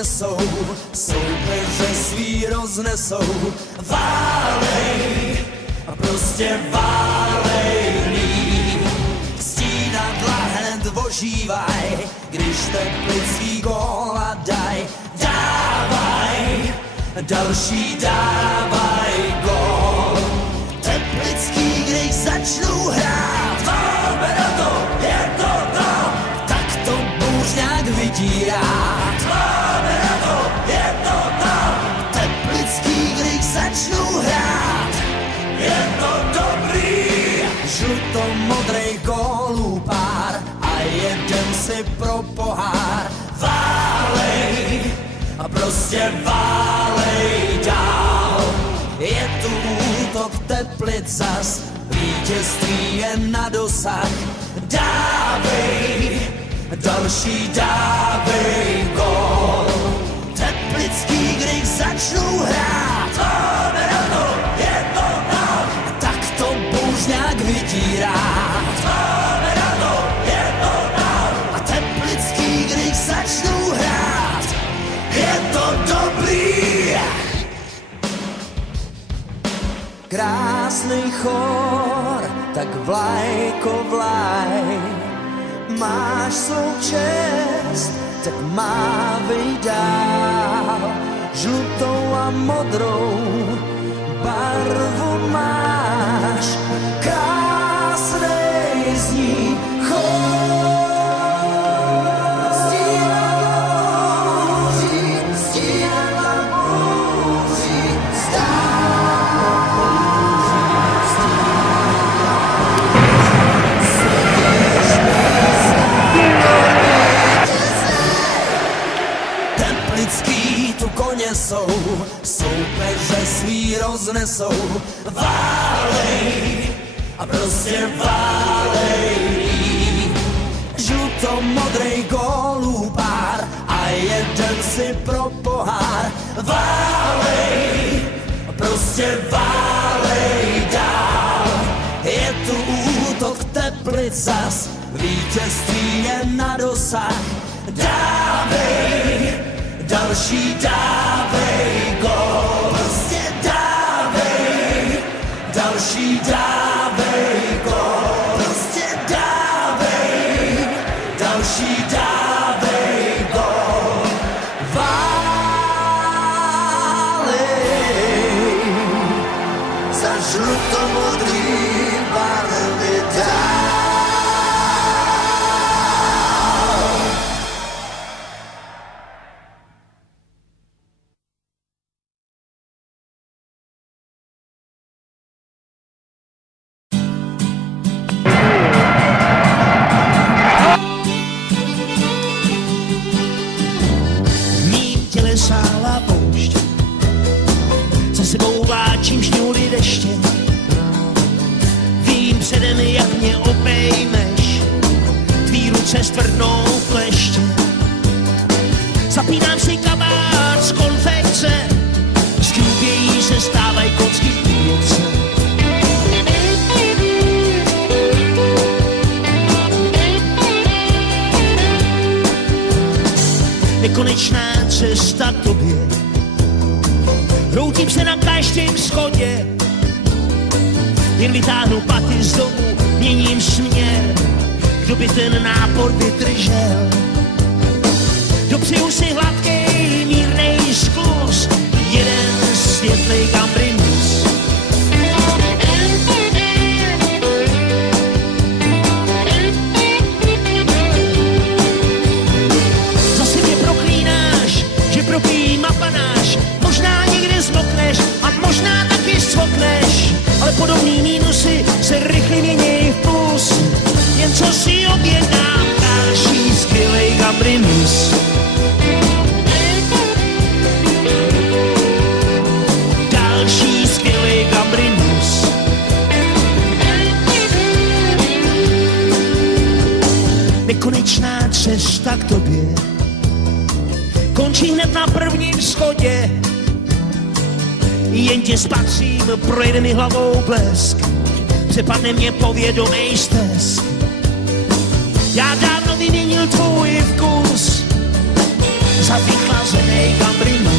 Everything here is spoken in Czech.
koně jsou, soupeře svý roznesou. Válej, a prostě válej líp. Stínadla hned ožívaj, když Teplický góla daj. Dávaj, další dávaj gól. Teplický, když začnou hrát, máme na to, je to tam, tak to Bůřňák vydírá. Máme na to, je to tam, Teplický, když začnou hrát, je to dobrý. Žluto-modrej gólů pár a jeden si pro pohár. Válej, a prostě válej dál. Je tu útok Teplic zas, vítězství je na dosah. Dávej, další dávej gól. Teplický, když začnou hrát, máme na to, je to tam, tak to Bůřňák vydírá. Máme na to, je to tam, a Teplický, když začnou hrát, je to dobrý. Krásnej chor, tak vlajko vlaj. Máš svou čest, tak mávej dál. Žlutou a modrou barvu máš. Krásnej zní chor. Tu koně jsou, soupeře svý roznesou. Válej, a prostě válej líp. Žluto-modrej gólů pár a jeden si pro pohár. Válej, a prostě válej dál. Je tu útok Teplic zas, vítězství je na dosah. Dávej, další dávej gól. Prostě dávej, další dávej gól. Prostě dávej, další dávej gól. Válej, za žluto-modrý barvy dál. Stvrdnou kleště. Zapínám si kabát z konfekce, šťůbějí se stávají kocky pětce. Nekonečná cesta k tobě, hroutím se na každém schodě, jen vytáhnu paty z domu, měním směr. Kdo by ten nápor vydržel? Dopřeju si hladkej, mírnej skluz, jeden světlej gambrinus. Zase mě proklínáš, že propijím a panáš. Možná někde zmokneš a možná taky zcvokneš, ale podobný mínusy se rychle mění v plus. Jen co si objednám, další skvělej gambrinus. Další skvělej gambrinus. Nekonečná cesta k tobě končí hned na prvním schodě. Jen tě spatřím, projede mi hlavou blesk, přepadne mě povědomej stesk. Já dávno vyměnil tvůj vkus za vychlazenej gambry